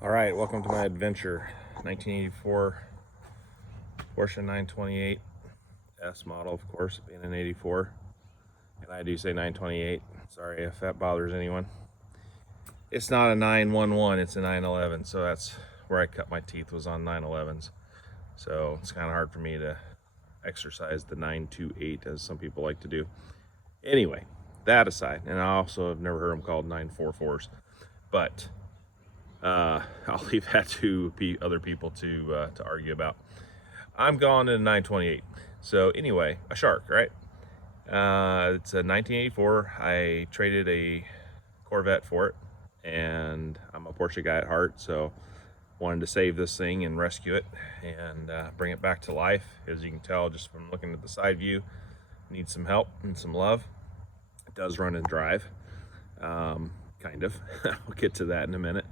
All right, welcome to my adventure. 1984 Porsche 928S model, of course, being an 84. And I do say 928. Sorry if that bothers anyone. It's not a 911, it's a 911. So that's where I cut my teeth, was on 911s. So it's kind of hard for me to exercise the 928 as some people like to do. Anyway, that aside, and I also have never heard them called 944s. But I'll leave that to other people to argue about. I'm going to 928. So anyway, a shark, right? It's a 1984. I traded a Corvette for it, and I'm a Porsche guy at heart, so wanted to save this thing and rescue it and bring it back to life. As you can tell just from looking at the side view, it needs some help and some love. It does run and drive, kind of. I'll get to that in a minute.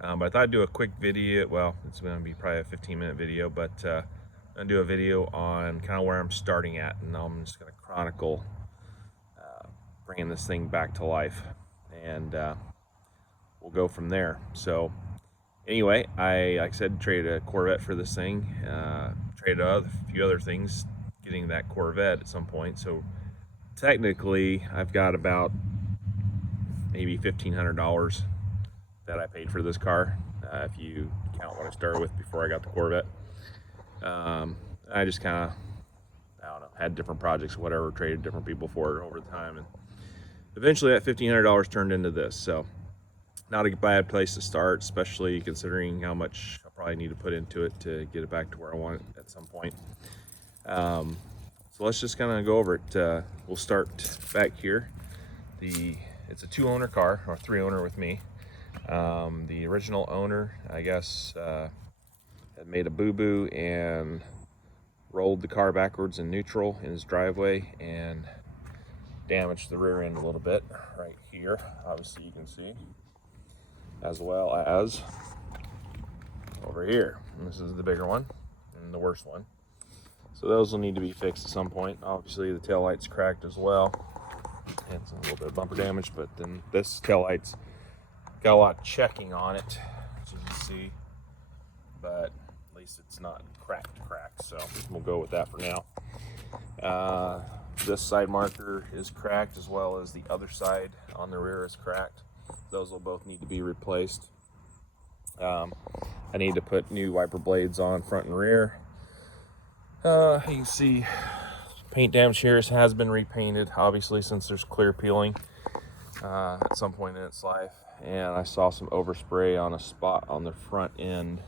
But I thought I'd do a quick video. Well, it's going to be probably a 15-minute video, but I'm going to do a video on kind of where I'm starting at, and I'm just going to chronicle bringing this thing back to life, and we'll go from there. So anyway, like I said, traded a Corvette for this thing, traded a few other things getting that Corvette at some point. So technically I've got about maybe $1,500 that I paid for this car, if you count what I started with before I got the Corvette. I just kind of, I don't know, had different projects or whatever, traded different people for it over the time, and eventually that $1,500 turned into this. So not a bad place to start, especially considering how much I'll probably need to put into it to get it back to where I want it at some point. So let's just kind of go over it. We'll start back here. It's a 2-owner car, or 3-owner with me. The original owner, I guess, had made a boo-boo and rolled the car backwards in neutral in his driveway and damaged the rear end a little bit right here. Obviously you can see, as well as over here. And this is the bigger one and the worst one. So those will need to be fixed at some point. Obviously the taillight's cracked as well, and it's a little bit of bumper damage, but then this taillight's got a lot of checking on it, as you can see, but at least it's not cracked, so we'll go with that for now. This side marker is cracked, as well as the other side on the rear is cracked. Those will both need to be replaced. I need to put new wiper blades on front and rear. You can see paint damage here has been repainted, obviously, since there's clear peeling at some point in its life. And I saw some overspray on a spot on the front end,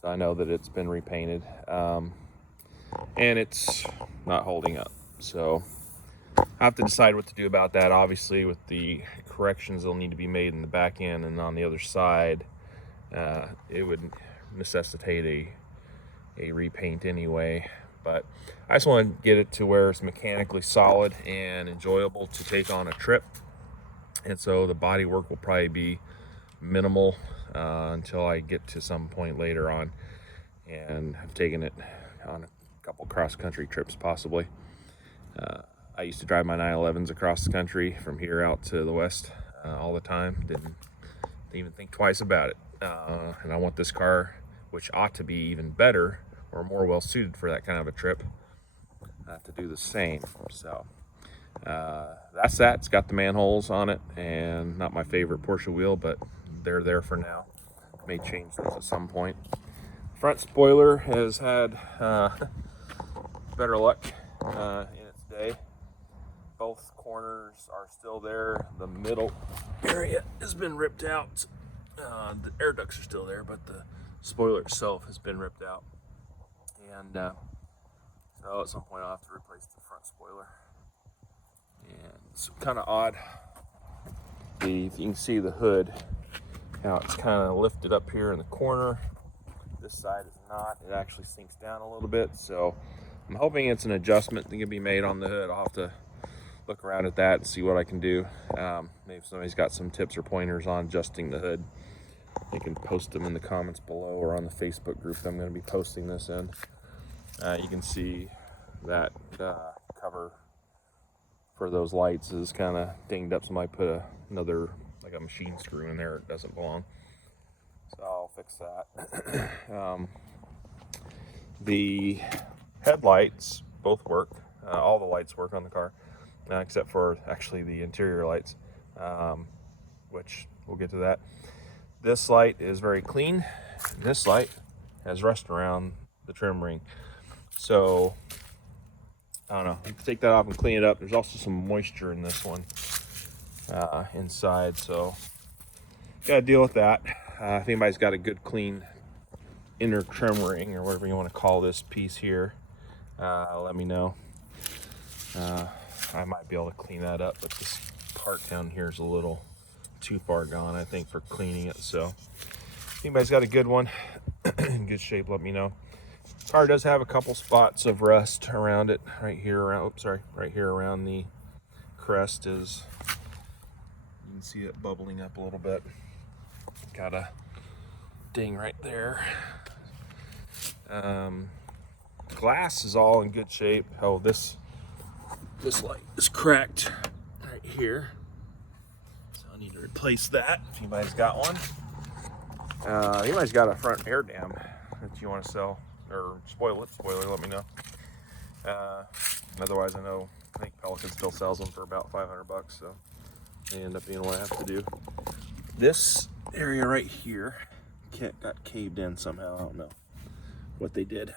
so I know that it's been repainted, and it's not holding up. So I have to decide what to do about that. Obviously, with the corrections that'll need to be made in the back end and on the other side, it would necessitate a repaint anyway. But I just want to get it to where it's mechanically solid and enjoyable to take on a trip. And so the body work will probably be minimal until I get to some point later on, and I've taken it on a couple cross-country trips possibly. I used to drive my 911s across the country from here out to the west all the time. Didn't even think twice about it. And I want this car, which ought to be even better or more well suited for that kind of a trip, to do the same. So that's that. It's got the manholes on it, and not my favorite Porsche wheel, but they're there for now. May change those at some point. Front spoiler has had better luck in its day. Both corners are still there. The middle area has been ripped out. The air ducts are still there, but the spoiler itself has been ripped out. And so at some point I'll have to replace the front spoiler. And it's kind of odd. You can see the hood, how it's kind of lifted up here in the corner. This side is not. It actually sinks down a little bit. So I'm hoping it's an adjustment that can be made on the hood. I'll have to look around at that and see what I can do. Maybe somebody's got some tips or pointers on adjusting the hood. You can post them in the comments below or on the Facebook group that I'm going to be posting this in. You can see that cover for those lights is kind of dinged up. Somebody put another, like a machine screw in there. It doesn't belong. So I'll fix that. The headlights both work. All the lights work on the car, except for actually the interior lights, which we'll get to that. This light is very clean. This light has rust around the trim ring. So, I don't know, you can take that off and clean it up. There's also some moisture in this one inside, so gotta deal with that. If anybody's got a good clean inner trim ring or whatever you want to call this piece here, let me know. I might be able to clean that up, but this part down here is a little too far gone, I think, for cleaning it. So if anybody's got a good one in good shape, let me know. Car does have a couple spots of rust around it. Right here around, oops, sorry, right here around the crest is, you can see it bubbling up a little bit. Got a ding right there. Glass is all in good shape. Oh, this light is cracked right here, so I need to replace that. If anybody's got one, anybody's got a front air dam that you want to sell or spoiler, let me know. Otherwise, I think Pelican still sells them for about $500, so they end up being what I have to do. This area right here got caved in somehow. I don't know what they did,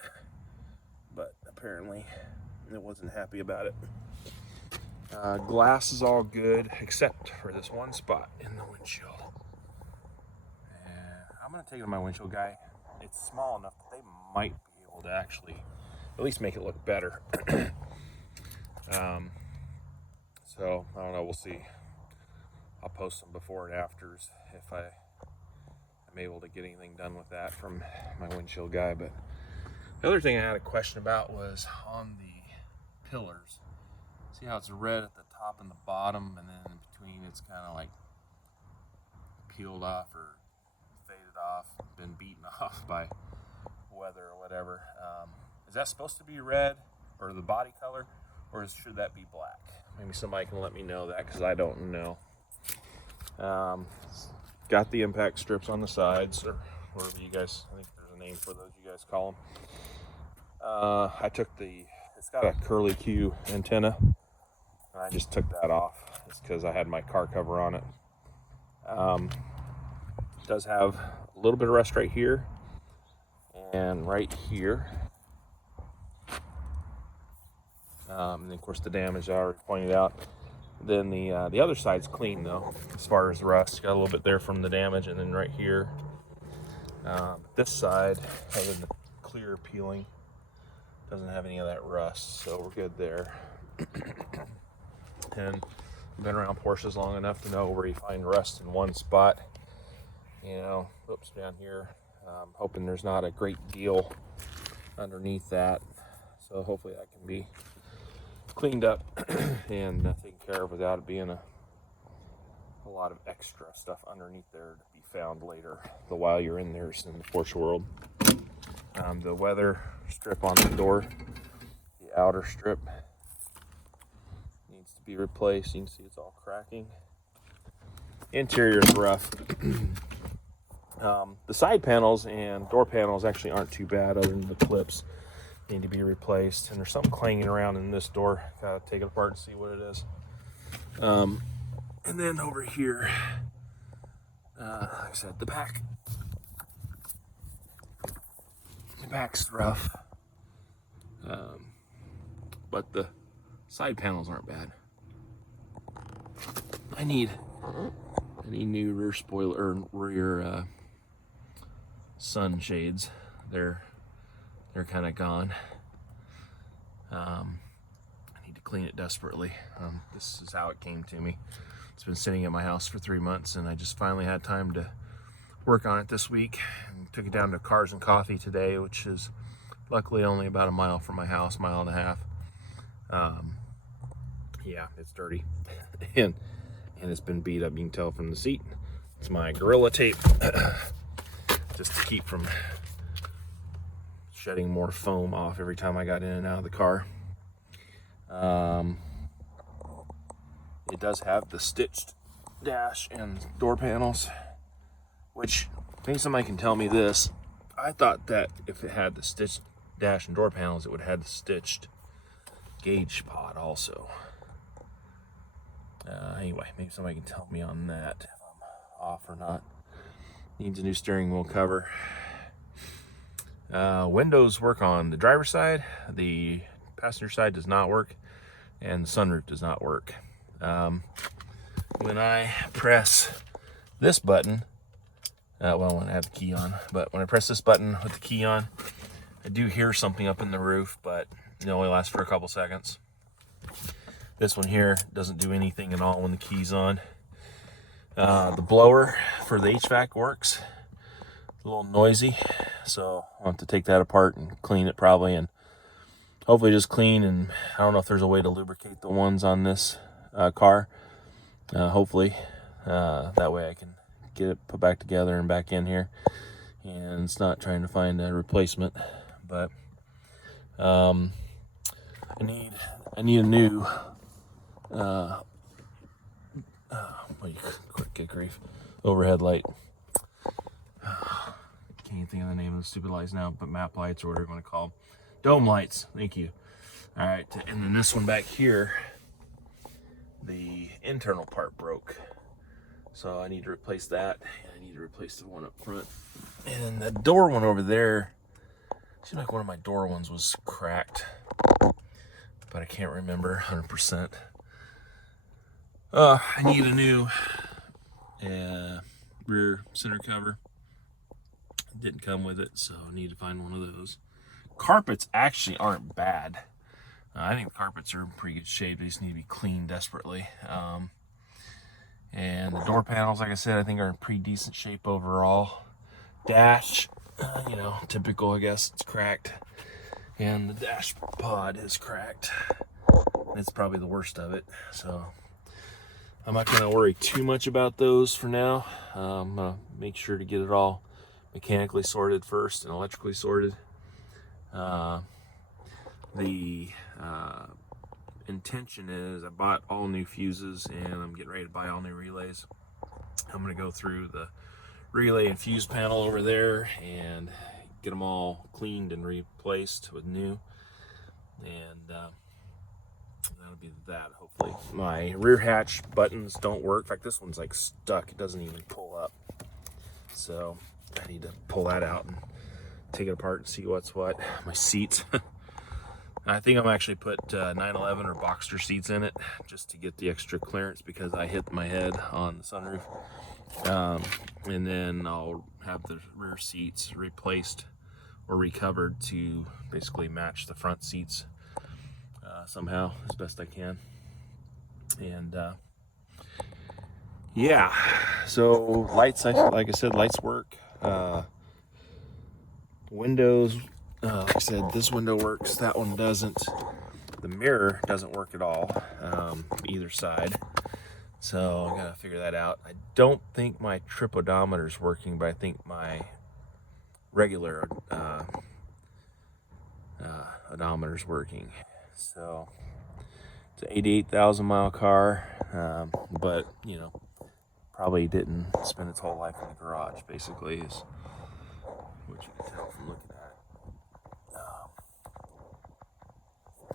but apparently it wasn't happy about it. Glass is all good except for this one spot in the windshield. I'm gonna take it to my windshield guy. It's small enough that they might be able to actually at least make it look better. So I don't know, we'll see. I'll post some before and afters if I'm able to get anything done with that from my windshield guy. But the other thing I had a question about was on the pillars. See how it's red at the top and the bottom, and then in between it's kind of like peeled off or faded off, been beaten off by weather or whatever. Is that supposed to be red or the body color, or should that be black? Maybe somebody can let me know that, because I don't know. Got the impact strips on the sides, or whatever you guys, I think there's a name for those you guys call them. I took it's got a curly Q antenna, and I just took that off just because I had my car cover on it. It does have a little bit of rust right here and right here. And of course the damage I already pointed out. Then the other side's clean though, as far as rust. Got a little bit there from the damage, and then right here. This side, other than the clear peeling, doesn't have any of that rust, so we're good there. And I've been around Porsches long enough to know where you find rust in one spot. Oops, down here. Hoping there's not a great deal underneath that, so hopefully that can be cleaned up and taken care of without it being a lot of extra stuff underneath there to be found later, the while you're in there in the Porsche world. The weather strip on the door, the outer strip, needs to be replaced. You can see it's all cracking. Interior is rough. The side panels and door panels actually aren't too bad, other than the clips need to be replaced. And there's something clanging around in this door. Gotta take it apart and see what it is. And then over here, like I said, the back's rough, but the side panels aren't bad. I need new rear spoiler, or rear sunshades. They're kind of gone. I need to clean it desperately. This is how it came to me. It's been sitting at my house for 3 months, and I just finally had time to work on it this week, and took it down to Cars and Coffee today, which is luckily only about a mile from my house, mile and a half. Yeah, it's dirty and it's been beat up. You can tell from the seat. It's my Gorilla Tape just to keep from shedding more foam off every time I got in and out of the car. It does have the stitched dash and door panels, which Maybe somebody can tell me this. I thought that if it had the stitched dash and door panels, it would have the stitched gauge pod also. Anyway, maybe somebody can tell me on that, if I'm off or not. Needs a new steering wheel cover. Windows work on the driver's side. The passenger side does not work, and the sunroof does not work. When I press this button, well, when I have the key on, but when I press this button with the key on, I do hear something up in the roof, but it only lasts for a couple seconds. This one here doesn't do anything at all when the key's on. The blower for the HVAC works. A little noisy, so I'll have to take that apart and clean it probably, and hopefully just clean, and I don't know if there's a way to lubricate the ones on this car. Hopefully, that way I can get it put back together and back in here, and it's not trying to find a replacement. But I need a new quick good grief, overhead light. Can't even think of the name of the stupid lights now, but map lights or whatever you want to call them. Dome lights, thank you. All right, and then this one back here, the internal part broke, so I need to replace that, and I need to replace the one up front. And the door one over there, seemed like one of my door ones was cracked, but I can't remember 100%. I need a new rear center cover. Didn't come with it, so I need to find one of those. Carpets actually aren't bad. I think the carpets are in pretty good shape. They just need to be cleaned desperately. And the door panels, like I said, I think are in pretty decent shape overall. Dash, you know, typical, I guess, it's cracked. And the dash pod is cracked. It's probably the worst of it. So I'm not going to worry too much about those for now. I'm going to make sure to get it all mechanically sorted first and electrically sorted. The intention is I bought all new fuses, and I'm getting ready to buy all new relays. I'm going to go through the relay and fuse panel over there and get them all cleaned and replaced with new, and that'll be that, hopefully. My rear hatch buttons don't work. In fact, this one's like stuck. It doesn't even pull up, so I need to pull that out and take it apart and see what's what. My seats, I think I'm actually put 911 or Boxster seats in it just to get the extra clearance, because I hit my head on the sunroof. And then I'll have the rear seats replaced or recovered to basically match the front seats somehow as best I can. And yeah, so lights, like I said, lights work. Windows, like I said, this window works, that one doesn't. The mirror doesn't work at all, either side. So I gotta figure that out. I don't think my trip odometer is working, but I think my regular odometer is working. So it's an 88,000 mile car, but you know, probably didn't spend its whole life in the garage, basically, is what you can tell from looking at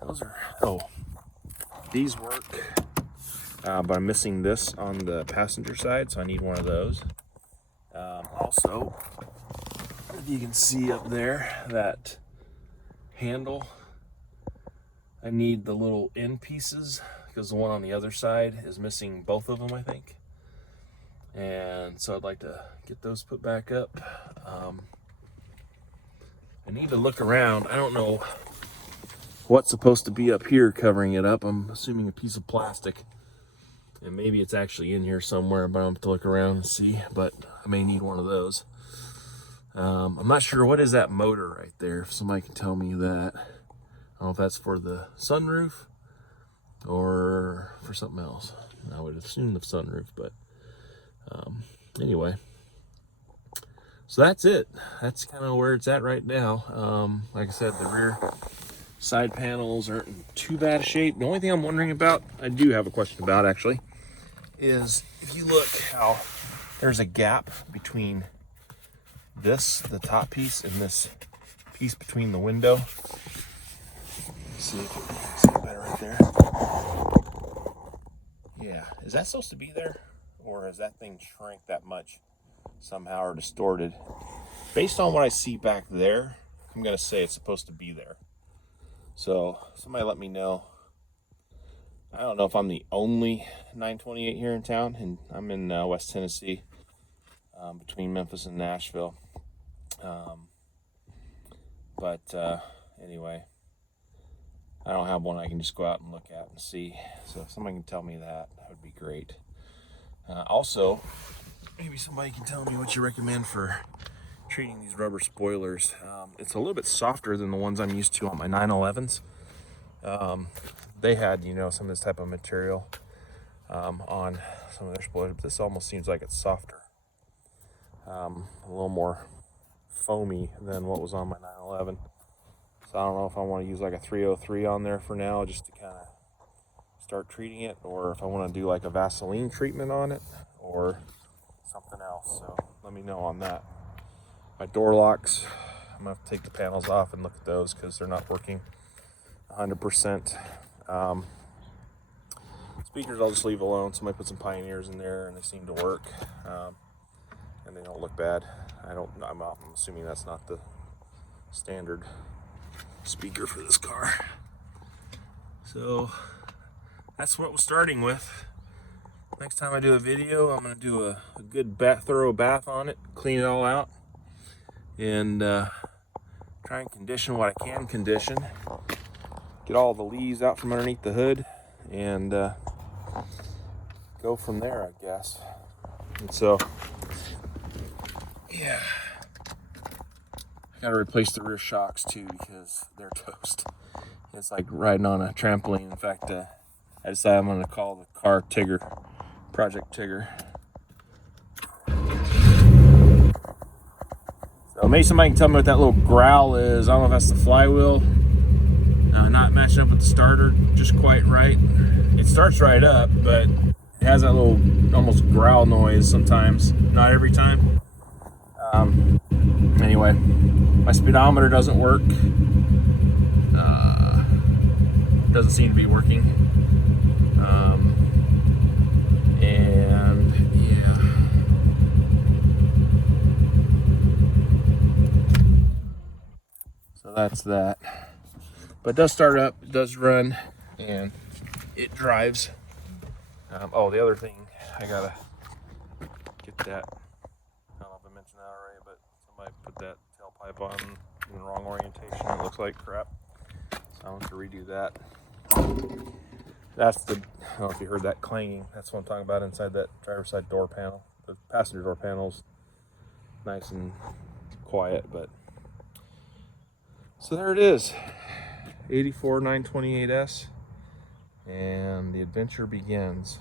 it. Those are, these work. But I'm missing this on the passenger side, so I need one of those. Also, if you can see up there, that handle, I need the little end pieces, because the one on the other side is missing both of them, I think. And so I'd like to get those put back up. I need to look around. I don't know what's supposed to be up here covering it up. I'm assuming a piece of plastic. And maybe it's actually in here somewhere, but I'll have to look around and see. But I may need one of those. I'm not sure, what is that motor right there? If somebody can tell me that. I don't know if that's for the sunroof or for something else. I would assume the sunroof, but anyway. So that's it. That's kind of where it's at right now. Like I said, the rear side panels aren't in too bad a shape. The only thing I'm wondering about, I do have a question about actually, is if you look how there's a gap between the top piece, and this piece between the window. See if you can see it better right there. Yeah, is that supposed to be there? Or has that thing shrank that much somehow or distorted? Based on what I see back there, I'm gonna say it's supposed to be there. So somebody let me know. I don't know if I'm the only 928 here in town, and I'm in West Tennessee, between Memphis and Nashville. Anyway, I don't have one I can just go out and look at and see. So if somebody can tell me that would be great. Also, maybe somebody can tell me what you recommend for treating these rubber spoilers. It's a little bit softer than the ones I'm used to on my 911s. They had, some of this type of material on some of their spoilers, but this almost seems like it's softer. A little more foamy than what was on my 911. So I don't know if I want to use like a 303 on there for now, just to kind of start treating it, or if I want to do like a Vaseline treatment on it, or something else. So let me know on that. My door locks, I'm gonna have to take the panels off and look at those because they're not working 100%. Speakers I'll just leave alone. Somebody put some Pioneers in there and they seem to work, and they don't look bad. I'm assuming that's not the standard speaker for this car. So that's what we're starting with. Next time I do a video, I'm gonna do a good thorough bath on it, clean it all out, and try and condition what I can condition. Get all the leaves out from underneath the hood, and go from there, I guess. And so, yeah, I gotta replace the rear shocks too because they're toast. It's like riding on a trampoline. In fact, I decided I'm gonna call the car Tigger, Project Tigger. So maybe somebody can tell me what that little growl is. I don't know if that's the flywheel not matching up with the starter just quite right. It starts right up, but it has that little almost growl noise sometimes, not every time. Anyway, my speedometer doesn't work. Doesn't seem to be working. And yeah. So that's that. But it does start up, it does run, and it drives. Oh, the other thing, I gotta get that. I don't know if I mentioned that already, but somebody put that tailpipe on in the wrong orientation. It looks like crap. So I want to redo that. That's I don't know if you heard that clanging. That's what I'm talking about inside that driver's side door panel. The passenger door panel's nice and quiet, but. So there it is. 84 928S, and the adventure begins.